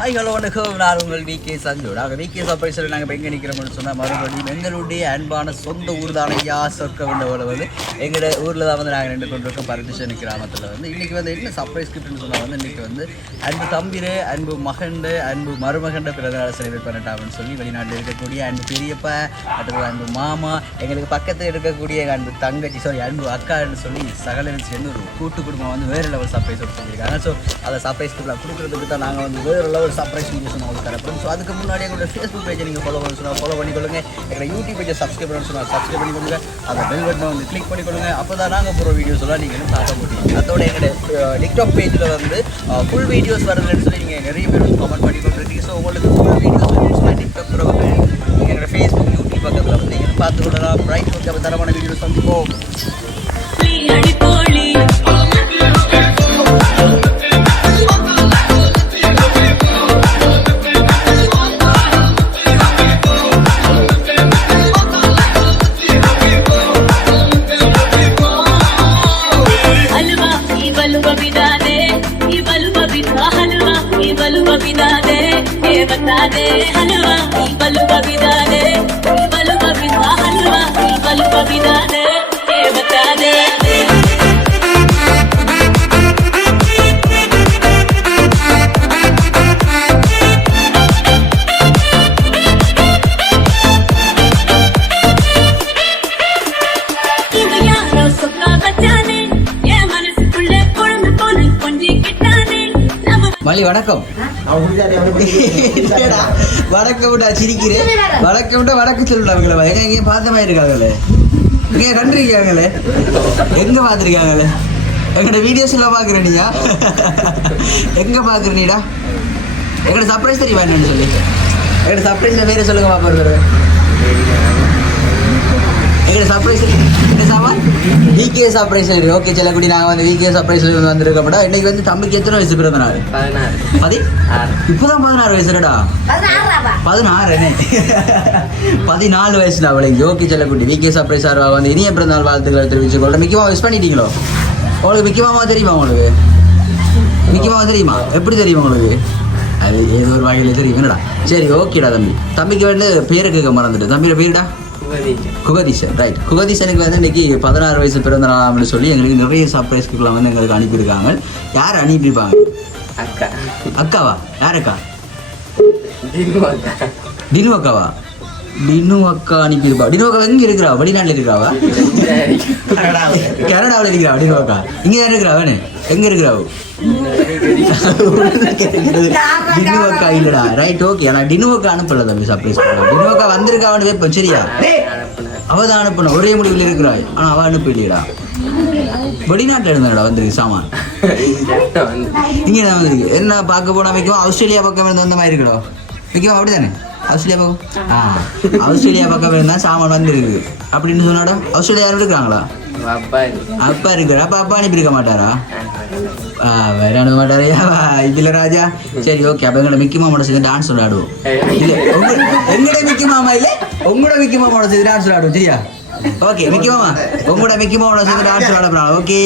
Hi hello வணக்கம், நான் உங்கள் விகே சஞ்சு. நாங்கள் விகே சர்ப்ரைஸில் நாங்கள் இப்போ எங்கே நிற்கிறோம்னு சொன்னால் மறுபடியும் எங்களுடைய அன்பான சொந்த ஊர் தான் ஐயா சொர்க்க வேண்டவில் வந்து எங்களோட ஊரில் தான் வந்து நாங்கள் 2 கொண்டிருக்கோம் பரதேசனி கிராமத்தில் வந்து இன்றைக்கி வந்து என்ன சர்ப்ரைஸ் கிஃப்ட்னு சொன்னால் வந்து இன்றைக்கி வந்து அன்பு தம்பிரு அன்பு மகண்டு அன்பு மருமகண்ட பிறந்தநாள் செலிப்ரேட் பண்ணிட்டாங்கன்னு சொல்லி வெளிநாட்டில் இருக்கக்கூடிய அன்பு பெரியப்பா அடுத்தது அன்பு மாமா எங்களுக்கு பக்கத்தில் இருக்கக்கூடிய அன்பு தங்கச்சி அன்பு அக்கான்னு சொல்லி சகலன்னு சேர்ந்து ஒரு கூட்டு குடும்பம் வந்து வேறு லெவல் சர்ப்ரைஸ் கொடுத்துருக்காங்க. ஸோ அதை சர்ப்ரைஸ் கொடுக்குறதுக்கு தான் நாங்கள் வந்து வேறு லெவல் சர்ப்ரைஸ் வீடியோஸ் உங்களுக்கு தரப்போம். ஸோ அதுக்கு முன்னாடி எங்களோட ஃபேஸ்புக் பேஜை நீங்கள் ஃபாலோ பண்ண சொன்னால் ஃபாலோ பண்ணிக்கொள்ளுங்க. எங்களோட யூடியூப் பேஜை சப்ஸ்கிரைப் பண்ண சொன்னால் சப்ஸ்கிரைப் பண்ணிக்கொள்ளுங்க. அதை பெல் பட்டனை வந்து கிளிக் பண்ணிக்கொள்ளுங்க. அப்போ தான் நாங்கள் போகிற வீடியோஸ் எல்லாம் நீங்களும் பார்க்க முடியும். அதோட எங்களோட டிக்டாக் பேஜில் வந்து ஃபுல் வீடியோஸ் வருதுன்னு சொல்லி நீங்கள் நிறைய பேர் வந்து கமெண்ட் பண்ணிக்கொண்டிருக்கீங்க. ஸோ உங்களுக்கு ஃபுல் வீடியோஸ் வந்து டிக்டாக் எங்களோட ஃபேஸ்புக் யூடியூப் பக்கத்தில் வந்து நீங்கள் பார்த்துக்கொள்ளலாம். ரைட் ஓகே, அப்போ தரமான வீடியோஸ் வந்துப்போம். மல்லி வணக்கம். வணக்கம் சிரிக்கிறேன். வணக்கம் வடக்கு சொல்லுவாங்களே எங்கேயும் பார்த்த மாதிரி இருக்காங்களே, எங்க கண்டிருக்காங்களே, எங்க பார்த்துருக்காங்களே, எங்கட வீடியோஸ் எல்லாம் பாக்குற நீயா எங்க பாக்குற நீடா? எங்கட சர்ப்ரைஸ் தெரியுமா என்னன்னு சொல்லி எங்கட சர்ப்ரைஸ்ல வேற சொல்லுங்க பாப்பாரு. எங்கட சர்ப்ரைஸ் என்ன சாமா விகே சர்ப்ரைஸ் இருக்கு. ஓகே செல்லக்குடி, நாங்கள் வந்து விகே சர்ப்ரைஸ்ல வந்து வந்திருக்கப்படா. இன்னைக்கு வந்து தம்பிக்கு எத்தனை வயசு பிறந்த நாள்? 16. இப்போதான் 16 வயசுடா. 16 என்ன 14 வயசுல அவளைக்கு. ஓகே செல்லக்குடி, விகே சர்ப்ரைஸ் சார்பாக வந்து இனிய பிறந்த நாள் வாழ்த்துக்களை தெரிவிச்சு கொள்றேன். மிக்கி மாமா விஷ் பண்ணிட்டீங்களோ? உங்களுக்கு மிக்கி மாமா தெரியுமா? உங்களுக்கு மிக்கி மாமா தெரியுமா? எப்படி தெரியுமா உங்களுக்கு? அது ஏதோ ஒரு வகையில் தெரியும் என்னடா. சரி ஓகேடா தம்பி. தம்பிக்கு வந்து பேரை கேட்க மறந்துட்டு. தம்பியோட பேருடா குகதீசன். ரைட், குகதீசனுக்கு வந்து இன்னைக்கு 16 வயசு பிறந்த நாள்னு சொல்லி எங்களுக்கு நிறைய சர்ப்ரைஸ்க்குலாம் வந்து எங்களுக்கு அனுப்பியிருக்காங்க. யார் அனுப்பியிருப்பாங்க? அக்காவா? யார் அக்கா? டினு அக்காவா? டினு அக்கா அனுப்பியிருப்பா. டினு அக்கா எங்கே இருக்கிறா? வெளிநாட்டில் இருக்கிறாவா? கனடாவில் இருக்கிறா டினு அக்கா. இங்கே தான் இருக்கிறாவனு? எங்கே இருக்கிறாவோ? டினு அக்கா இல்லடா. ரைட் ஓகே, ஆனால் டினு அக்கா அனுப்பல தம்பி சர்ப்ரைஸ். டினு அக்கா வந்திருக்காவன்னு வைப்போம். சரியா? அவ தான் அனுப்பணும். ஒரே முடிவில் இருக்கிறாய், ஆனால் அவள் அனுப்ப இல்லையடா. வெளிநாட்டில் இருந்தாடா வந்துருக்கு சாமான். இங்கே தான் வந்துருக்கு. என்ன பார்க்க போனால் வைக்கும் ஆஸ்திரேலியா பக்கம் இருந்து வந்த மாதிரி இருக்கடா. வைக்கும் அப்படி தானே? ஆஸ்திரேலியா பக்கம் ஆஸ்திரேலியா பக்கம் இருந்தால் சாமான் வந்துருக்கு அப்படின்னு சொன்னாடா. ஆஸ்திரேலியா யாரும் இருக்கிறாங்களா? அப்பா இருக்கிறா. அப்பா அப்பா அனுப்பியிருக்க மாட்டாரா? வேற அனுப்ப மாட்டாரையா இதுல ராஜா. சரி ஓகே, அப்போ எங்களோட மிக்கி மாமாவோட சேர்ந்து டான்ஸ் விளையாடுவோம். இல்லை எங்களோட மிக்கி மாமா இல்லை, உங்களோட மிக்கி மாமாவோட சேர்ந்து டான்ஸ் விளையாடுவோம். சரியா? ஓகே மிக்கி மாமா, உங்களோட மிக்கி மாமாவோட சேர்ந்து டான்ஸ் விளையாடுறோம். ஓகே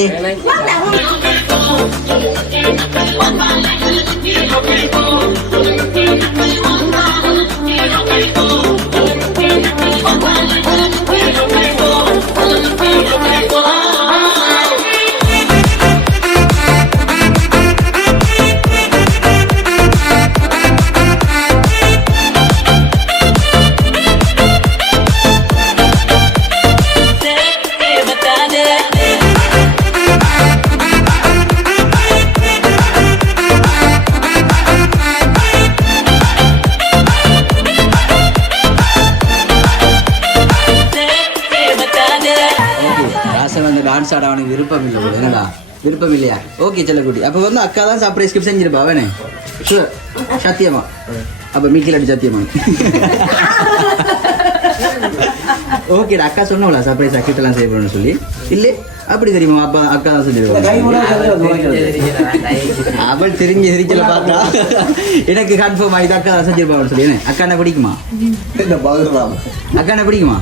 டான்ஸ் ஆட அவனுக்கு விருப்பம் இல்லை போல. என்னடா விருப்பம் இல்லையா? ஓகே செல்லக்குட்டி, அப்போ வந்து அக்கா தான் சர்ப்ரைஸ் கிஃப்ட் செஞ்சிருப்பா அவனே. ஷூர் சத்தியமா? அப்போ மிக்கில் அடி சத்தியமா? ஓகேடா, அக்கா சொன்னோம்ல சர்ப்ரைஸ் கிஃப்ட்லாம் செய்யணும்னு சொல்லி. இல்லை அப்படி தெரியுமா? அப்பா அக்கா தான் செஞ்சிருப்பாங்க. அவள் தெரிஞ்சு சிரிச்சல பார்த்தா எனக்கு கன்ஃபார்ம் ஆகிட்டு அக்கா தான் செஞ்சிருப்பான்னு சொல்லி. என்ன அக்கா என்ன பிடிக்குமா? அக்கா என்ன பிடிக்குமா?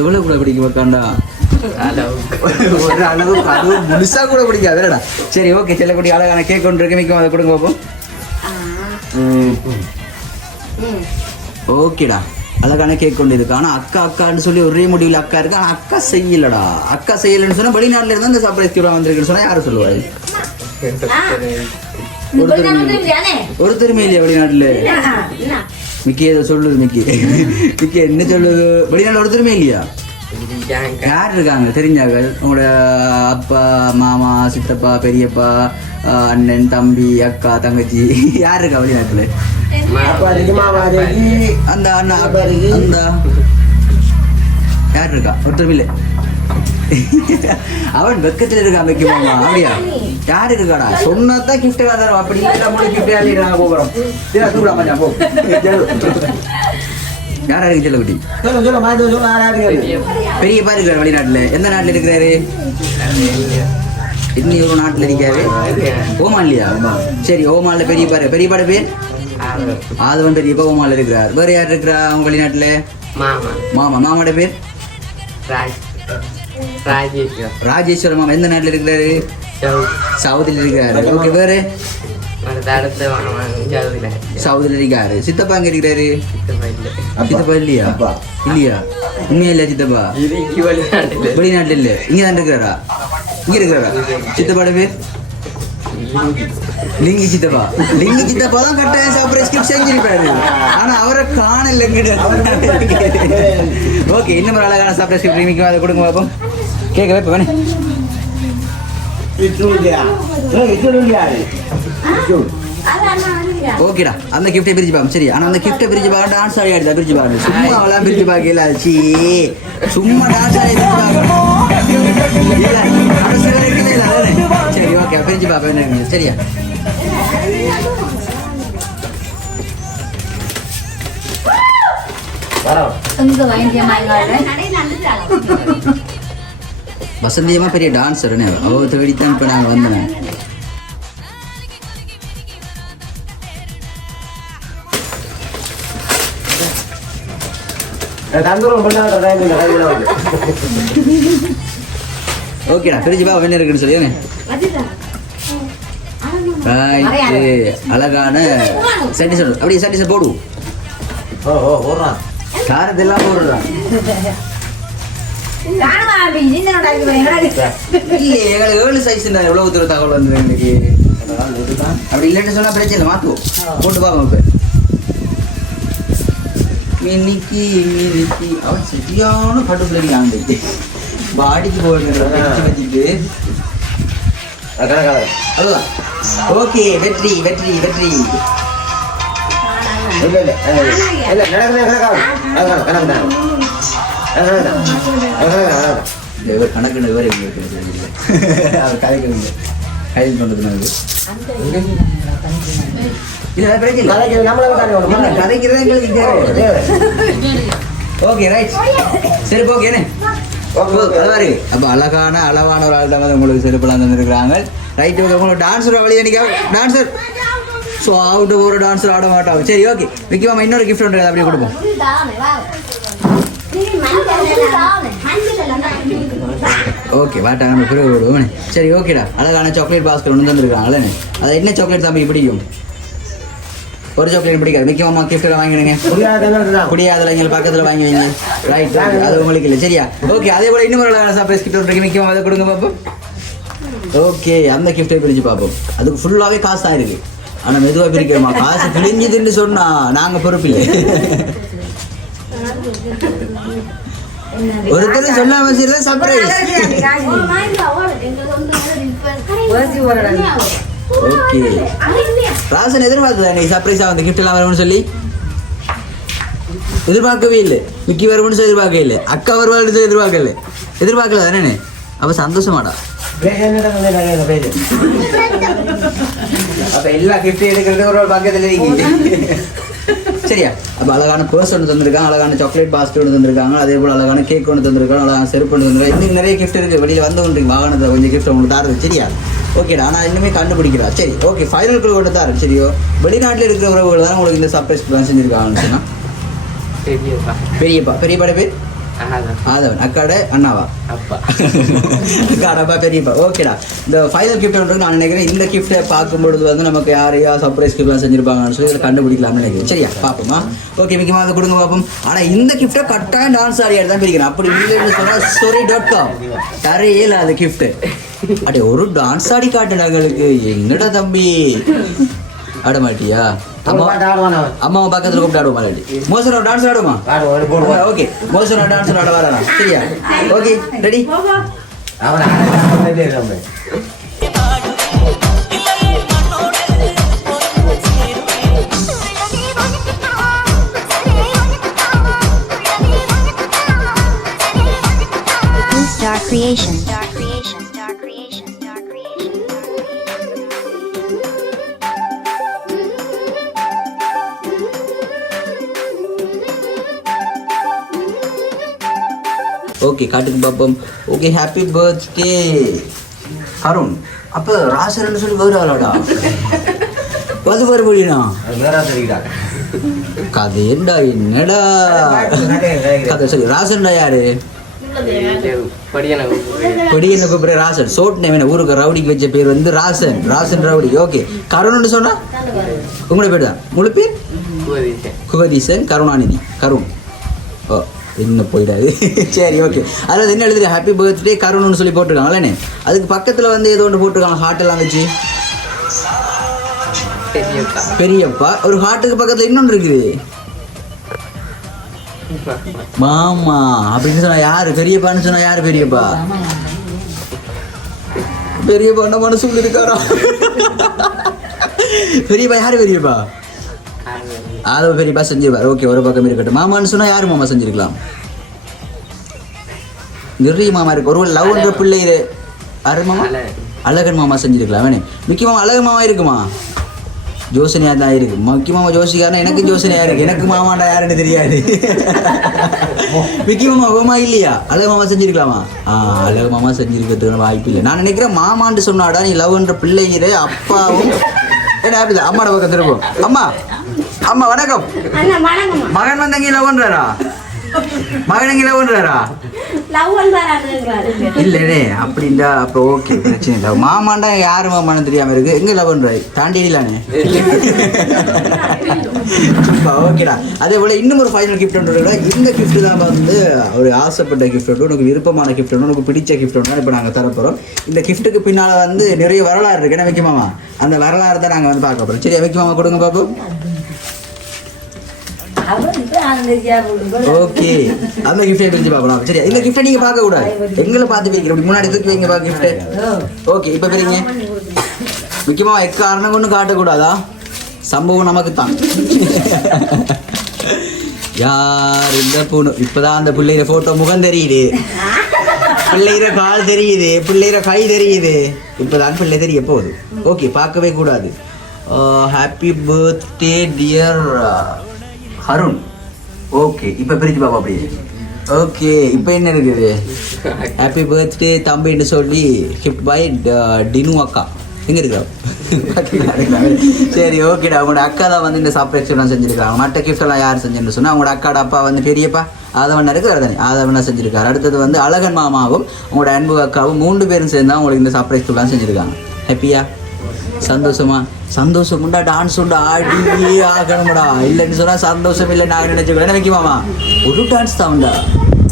எவ்வளோ கூட பிடிக்கும் அக்காண்டா? முழுசா கூட பிடிக்காதுடா. சரி ஓகே செல்லக்குடி, அழகான கேக் கொண்டு இருக்கு. மிக்க அதை கொடுங்க பார்ப்போம். ஓகேடா அழகான கேக் கொண்டு இருக்கு. ஆனால் அக்கான்னு சொல்லி ஒரே முடிவில் அக்கா இருக்கு. ஆனால் அக்கா செய்யலடா. அக்கா செய்யலன்னு சொன்னா வெளிநாட்டுல இருந்து அந்த சர்ப்ரைஸ் கிஃப்ட் வந்திருக்குன்னு சொன்னா யாரும் சொல்லுவாரு? ஒருத்தருமே இல்லையா வெளிநாட்டுல? மிக்கி ஏதோ சொல்லுது. மிக்கி என்ன சொல்லுது? வெளிநாட்டுல ஒருத்தருமே இல்லையா? யார் இருக்காங்க தெரிஞ்சாங்க? உங்களோட அப்பா, மாமா, சித்தப்பா, பெரியப்பா, அண்ணன், தம்பி, அக்கா, தங்கச்சி யார் இருக்கா வெளிநாட்டுல? அந்த அண்ணா அந்த யார் இருக்கா? ஒருத்தரும் இல்லை. அவன் வெக்கத்துல இருக்கான் மிக்கி மாமா. அப்படியா? யார் இருக்காடா? சொன்னாதான் கிஃப்ட் தரோம். அப்படி கிஃப்ட் போகிறோம். போ யாரா இருக்கு செல்லக்குட்டி? பெரியப்பா இருக்கிறார் வெளிநாட்டுல. எந்த நாட்டுல இருக்கிறாரு? இன்னும் ஒரு நாட்டுல இருக்காரு. ஓமான் இல்லையா? சரி, ஓமான்ல பெரியப்பா பேர் ஆதவன். பெரியப்பா ஓமான்ல இருக்கிறார். வேற யார் இருக்கிறா அவங்க வெளிநாட்டுல? மாமாவோட பேர் ராஜேஸ்வர மாமா. எந்த நாட்டுல இருக்கிறாரு? சவுதியில் இருக்கிறாரு. ஓகே, வேற சவுதியில் இருக்காரு. சித்தப்பா எங்க இருக்கிறாரு? சித்தப்பா இல்லையா? உண்மையா இல்லையா சித்தப்பா? வெளிநாட்டுல இல்ல, இங்கதான் இருக்கிறாரா? இங்க இருக்கிறாரா? சித்தப்பாட பேர் லிங்கி சித்தப்பா. லிங்கி சித்தப்பா தான் கட்டாயம் சர்ப்ரைஸ் கிஃப்ட் செஞ்சிருப்பாரு. ஆனா அவரை காணல. ஓகே, இன்னும் ஒரு அழகான சர்ப்ரைஸ் கிஃப்ட் மிக்க அதை கொடுங்க பாப்போம். கேட்க வைப்பேன். ஓகேடா, அந்த கிஃப்டை பிரிச்சு பாப்போம். சரி, ஆனா அந்த கிஃப்டை பிரிச்சு பார்க்க டான்ஸ் ஆடி பிரிச்சு பாருங்க. சும்மா அவளாம் பிரிச்சு பார்க்கல. சும்மா டான்ஸ் ஆடி சரி, ஓகே, பிரிச்சு பாப்பேன். சரியா? வசந்தியமா பெரிய டான்ஸர். அவ தேடித்தான் இப்ப நாங்க வந்தோம். ஓகேடா, பிரிச்சு பா என்ன இருக்குன்னு சொல்லி. அழகான சாட்டிஸ். அப்படியே சாட்டிஸ் போடுவோம். காரத்தெல்லாம் போடுறான். எங்களுக்கு 7 சைஸ் எவ்வளவு தூரம் தகவல் வந்து எனக்கு. அப்படி இல்லைன்னு சொன்னா பிரச்சனை இல்லை, மாத்துவோம். போட்டு பார்ப்போம். இப்ப இன்னைக்கு அவன் சரியான கட்டுப்பிள்ளை ஆண்டு பாடிக்கு போயிட்டு அதுதான். ஓகே, வெற்றி. கணக்கு வேறு அவர் கதைக்கிறது கையில் கொண்டது. Okay, right. சரி, ஓகே. அப்போ அழகான அளவான ஒரு ஆள் தான் உங்களுக்கு செருப்பெல்லாம் தந்துருக்குறாங்க. Right, okay. உங்களுக்கு டான்ஸர் வழி டான்ஸர் ஸோ அவுட்டு ஒரு டான்ஸர் ஆட மாட்டோம். சரி, ஓகே. முக்கியமாக இன்னொரு கிஃப்ட் ஒன்று அப்படியே கொடுப்போம். ஓகே, வாட்டா நம்ம பிறகு விடுவோம். சரி, ஓகேடா. அழகான சாக்லேட் பாஸ்கெட் ஒன்று தந்துருக்காங்களே. அது என்ன சாக்லேட் தம்பி பிடிக்கும்? ஒரு சாக்லேட் பிடிக்காது. முக்கியமா கிஃப்ட் வாங்கிடுங்க. குடியாதுல எங்க பக்கத்துல வாங்கி வைங்க. ரைட், அது உங்களுக்கு இல்லை. சரியா? ஓகே. அதே போல இன்னும் ஒரு சர்ப்ரைஸ் கிஃப்ட் இருக்கு. முக்கியமா அதை கொடுங்க பார்ப்போம். ஓகே, அந்த கிஃப்டை பிரிச்சு பார்ப்போம். அதுக்கு ஃபுல்லாவே காசு தான் இருக்கு. ஆனா மெதுவா பிரிக்கிறோமா? காசு பிரிஞ்சுதுன்னு சொன்னா நாங்க பொறுப்பில்லை. ஒருத்தர் சொல்லாம சர்ப்ரைஸ். ஓகே, ராசன் எதிர்பார்த்ததா நீ சர்ப்ரைஸா வந்து கிஃப்ட் எல்லாம் வரும்னு சொல்லி? எதிர்பார்க்கவே இல்லை. மிக்கி வரும்னு சொல்லி எதிர்பார்க்கவே இல்லை. அக்கா வருவாள்னு சொல்லி எதிர்பார்க்கல தானே? அப்ப சந்தோஷமாடா. அப்ப எல்லா கிஃப்ட் எடுக்கிறது ஒரு பக்கத்துல இருக்கு. சரியா? அப்போ அழகான பர்ஸ் ஒன்று தந்திருக்காங்க, அழகான சாக்லேட் பாஸ்கெட் ஒன்று தந்திருக்காங்க, அதே போல் அழகான கேக் ஒன்று தந்திருக்காங்க, அழகான செருப்பு ஒன்று தந்திருக்காங்க. இன்னும் நிறைய கிஃப்ட் இருக்குது. வெளியில் வந்து ஒன்று வாகனத்தில் கொஞ்சம் கிஃப்ட் உங்களுக்கு தாருது. சரியா? ஓகேடா. ஆனால் இன்னுமே கண்டுபிடிக்கிறா. சரி, ஓகே. ஃபைனலுக்குள்ள ஒன்று தாரு. சரியோ? வெளிநாட்டில் இருக்கிற உறவுகள் தான் உங்களுக்கு இந்த சர்ப்ரைஸ் பிளான் செஞ்சுருக்காங்கன்னு சொன்னால் பெரியப்பா பேர் ஆதவன் அக்காட அண்ணாவா அப்பா அக்காடப்பா பெரியப்பா ஓகேடா. இந்த ஃபைனல் கிஃப்ட் ஒன்று நான் நினைக்கிறேன் இந்த கிஃப்ட்டை பார்க்கும்பொழுது வந்து நமக்கு யாரையா சர்ப்ரைஸ் கிஃப்ட்லாம் செஞ்சிருப்பாங்கன்னு சொல்லி இதில் கண்டுபிடிக்கலாம்னு நினைக்கிறேன். சரியா பார்ப்போமா? ஓகே முக்கியமாக அதை கொடுங்க பார்ப்போம். ஆனால் இந்த கிஃப்ட்டை கட்டாயம் டான்ஸ் ஆடியார் தான் பிரிக்கிறேன். அப்படி இல்லைன்னு சொன்னால் story.com தரையில் அது கிஃப்ட்டு அடே ஒரு டான்ஸ் ஆடி காட்டுடாங்களுக்கு என்னடா தம்பி ஆட மாட்டியா? அம்மாவை பக்கத்தில் கூப்பிட்டு ஆடுவோம் மாடி மோசன டான்ஸ் ஆடுவோமா? ஓகே மோசன டான்ஸ் ஆட வரலாம். சரியா? Okay ready? Star Creation. Okay காட்டுக்கு பார்ப்போம். Okay happy birthday Arun. அப்போ ராசன் சொல்லி வருவாளாடா அது வருவா கதையண்டா என்னடா கதை சொல்லி. ராசன்டா யாரு? படியனை கூப்பிடுற ராசன். சோட் நேம் என்ன ஊருக்கு ரவுடிக்கு வச்ச பேர் வந்து ராசன். ராசன் ரவுடி. ஓகே கருண் சொன்னா உங்களோட பேர் தான். முழு பேர் குகதீசன் கருணாநிதி. கருண். ஓ இன்னும் போயிடாது. சரி ஓகே. அதாவது என்ன எழுதுற ஹாப்பி பர்த்டே கருணுன்னு சொல்லி போட்டிருக்காங்களே. அதுக்கு பக்கத்தில் வந்து ஏதோ ஒன்று போட்டிருக்காங்க ஹார்ட்டெல்லாம் வச்சு பெரியப்பா. ஒரு ஹார்ட்டுக்கு பக்கத்தில் இன்னொன்று இருக்குது மாமா அப்படின்னு சொன்னா யாரு? பெரியப்பான்னு சொன்னா யாரு? பெரியப்பா பெரியப்பா என்ன மனசு இருக்காரா? பெரியப்பா யாரு? பெரியப்பா ஆதவ பெரியப்பா செஞ்சிருப்பார். ஓகே ஒரு பக்கம் இருக்கட்டும். மாமான்னு சொன்னா யாரு மாமா செஞ்சிருக்கலாம்? நிறைய மாமா இருக்கு. ஒரு லவ்ன்ற பிள்ளை யாரு மாமா? அழகன் மாமா செஞ்சிருக்கலாம். வேணே மிக்கி மாமா அழகன் மாமா இருக்குமா? ஜோசனியா தான் இருக்கு. மிக்கி மாமா ஜோசிக்காரனா எனக்கு ஜோசனியா இருக்கு. எனக்கு மாமாண்டா யாருன்னு தெரியாது. மிக்கி மாமா மாமா இல்லையா? அழகு மாமா செஞ்சிருக்கலாமா? அழகு மாமா செஞ்சிருக்கிறதுக்கு வாய்ப்பு இல்லை. நான் நினைக்கிறேன் மாமான்னு சொன்னாடா நீ லவ்ன்ற பிள்ளைகிற அப்பாவும் என்ன அப்படிதான் அம்மாட பக்கம் திருப்போம். அம்மா அம்மா வணக்கம். மகன் வந்தங்க லவ் பண்றாரா? மகன் எங்க லவ் பண்றாரா? இல்லனே அப்படின்டா. அப்போ ஓகே பிரச்சனை இல்லை. மாமாண்டா யாரு மாமான்னு தெரியாம இருக்கு. எங்க லவ் பண்றாரு? தாண்டிடலானே. ஓகேடா. அதே போல இன்னும் ஒரு ஃபைனல் கிஃப்ட் ஒன்று இருக்குல்ல. இந்த கிஃப்ட் தான் வந்து ஒரு ஆசைப்பட்ட கிஃப்ட் ஒன்று, உனக்கு விருப்பமான கிஃப்ட் ஒன்று, உனக்கு பிடிச்ச கிஃப்ட் ஒன்று தான் இப்போ நாங்கள் தரப்போகிறோம். இந்த கிஃப்ட்டுக்கு பின்னால் வந்து நிறைய வரலாறு இருக்கு. என்ன வைக்க மாமா? அந்த வரலாறு தான் நாங்கள் வந்து பார்க்க போகிறோம். சரியா வைக்க மாமா? கொடுங்க பாப்போம். ஓகே அந்த கிஃப்டை பிரிச்சு பார்க்கலாம். சரியா? இந்த கிஃப்டை நீங்க பார்க்க கூடாது. எங்களை பார்த்து பிரிக்கிற முன்னாடி தூக்கி வைங்க பா கிஃப்ட். ஓகே இப்போ பிரிங்க. முக்கியமா எக்காரணம் ஒன்றும் காட்டக்கூடாதா? சம்பவம் நமக்கு தான். யார் இந்த பூனு? இப்பதான் அந்த பிள்ளைகிற போட்டோ முகம் தெரியுது, பிள்ளைகிற கால் தெரியுது, பிள்ளைகிற கை தெரியுது. இப்பதான் பிள்ளை தெரிய போகுது. ஓகே பார்க்கவே கூடாது. Happy birthday dear Arun. Okay இப்போ பிரிச்சு பாப்பா அப்படியே. ஓகே இப்போ என்ன இருக்குது? ஹாப்பி பர்த்டே தம்பின்னு சொல்லி கிஃப்ட் பை டினு அக்கா. எங்கே இருக்கிறா? சரி ஓகேடா. உங்களோட அக்கா தான் வந்து இந்த சர்ப்ரைஸ்லாம் செஞ்சுருக்காங்க. மற்ற கிஃப்டெல்லாம் யார் செஞ்சுன்னு சொன்னால் உங்களோட அக்காட அப்பா வந்து பெரியப்பா ஆதவண்ணா இருக்குது தானே, ஆதவண்ணா செஞ்சுருக்காரு. அடுத்தது வந்து அழகன் மாமாவும் உங்களோட அன்பு அக்காவும் 3 பேரும் சேர்ந்து தான் உங்களுக்கு இந்த சர்ப்ரைஸ்லாம் செஞ்சுருக்காங்க. ஹாப்பியா? சந்தோஷமா? சந்தோஷம் உண்டா? டான்ஸ் உண்டா? ஆடியே ஆகணும்டா. இல்லைன்னு சொன்னால் சந்தோஷம் இல்லை நான் நினைச்சுக்கிறேன். என்ன வைக்குமாமா? ஒரு டான்ஸ் தான் உண்டா?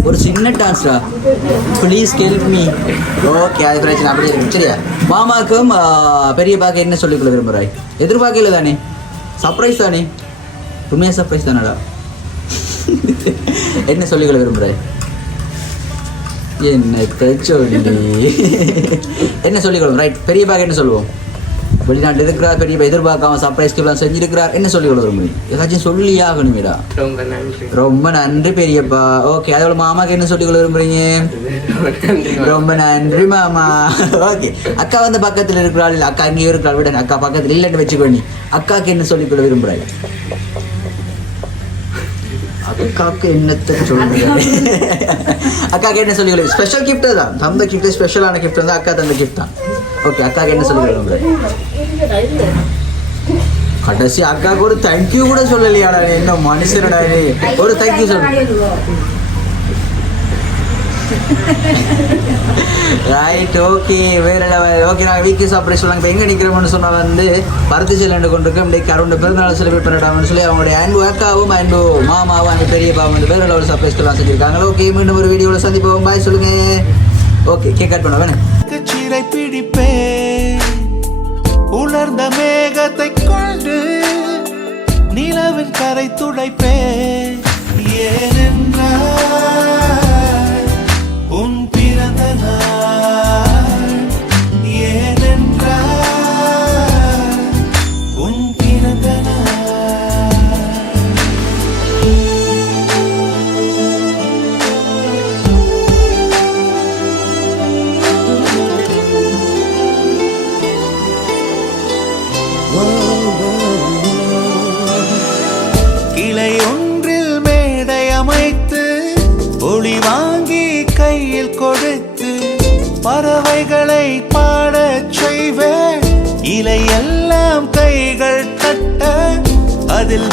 ஒரு சின்ன டான்ஸ்டா? Please help me. ஓகே அது பிரச்சனை அப்படியே இருக்கும். சரியா? மாமாவுக்கும் பெரியப்பாக்கு என்ன சொல்லிக்கொள்ள விரும்புகிறாய்? எதிர்பார்க்கல தானே? சர்ப்ரைஸ் தானே? உண்மையாக சர்ப்ரைஸ் தானடா? என்ன சொல்லிக்கொள்ள விரும்புகிறாய்? என்ன சொல்லி என்ன சொல்லிக்கொள்ளும்? ரைட். பெரியப்பாக்கு என்ன சொல்லுவோம்? வெளிநாட்டில் இருக்கிறார் பெரியப்பா, எதிர்பார்க்காம சர்ப்ரைஸ்க்குலாம் செஞ்சிருக்கிறார். என்ன சொல்லிக் கொள்ள விரும்புறீங்க? ஏதாச்சும் சொல்லி ஆகணுமேடா. ரொம்ப நன்றி பெரியப்பா. ஓகே அதோட மாமாக்கு என்ன சொல்லிக் கொள்ள விரும்புறீங்க? ரொம்ப நன்றி மாமா. ஓகே அக்கா வந்து பக்கத்தில் இருக்கிறாள். இல்லை அக்கா இங்கே இருக்கிறாள். விட அக்கா பக்கத்தில் இல்லைன்னு வச்சுக்கோ. நீ அக்காவுக்கு என்ன சொல்லிக் கொள்ள விரும்புகிறாய்? அக்காவுக்கு என்னத்தை சொல்லுங்க? அக்காவுக்கு என்ன சொல்லிக் கொள்ள? ஸ்பெஷல் கிஃப்ட் தான் தந்த கிஃப்ட். ஸ்பெஷலான கிஃப்ட் வந்து அக்கா தந்த கிஃப்ட் தான். ஓகே அக்காவுக்கு என்ன சொல்லிக் கொள்ள விரும்புகிறேன்? கடைசி அக்காவுக்கு ஒரு தேங்க்யூ கூட சொல்லலையாடா. என்ன மனுஷனடா நீ? ஒரு தேங்க்யூ சொல்லு. ரைட் ஓகே வேற ஓகே நாங்கள் வீக்கி சாப்பிட சொல்லுவாங்க இப்போ எங்கே நிற்கிறோம்னு சொன்னால் வந்து பருத்தி செல்லண்டு கொண்டிருக்கோம் இன்றைக்கு அருண் பிறந்தநாள் செலிப்ரேட் பண்ணிடாமனு சொல்லி அவங்களுடைய அன்பு அக்காவும் அன்பு மாமாவும் அங்கே பெரிய பாவம் வந்து வேற லெவல் சர்ப்ரைஸ்லாம் செஞ்சுருக்காங்க ஓகே மீண்டும் ஒரு வீடியோவில் சந்திப்போம் பாய் சொல்லுங்க ஓகே கேக் கட் பண்ண வேணும் சிறை பிடிப்பேன் உலர்ந்த மேகத்தை கொண்டு நிலவின் கரை துடைப்பேன் ஏனென்றால் உன் பிறந்த நாள் ஏனென்றால் உன் பிறந்த நாள் கிளை ஒன்றில் மேடை அமைத்து ஒளி வாங்கி கையில் கொடுத்து பறவைகளை பாடச் செய்வேன் இலையெல்லாம் கைகள் தட்ட அதில்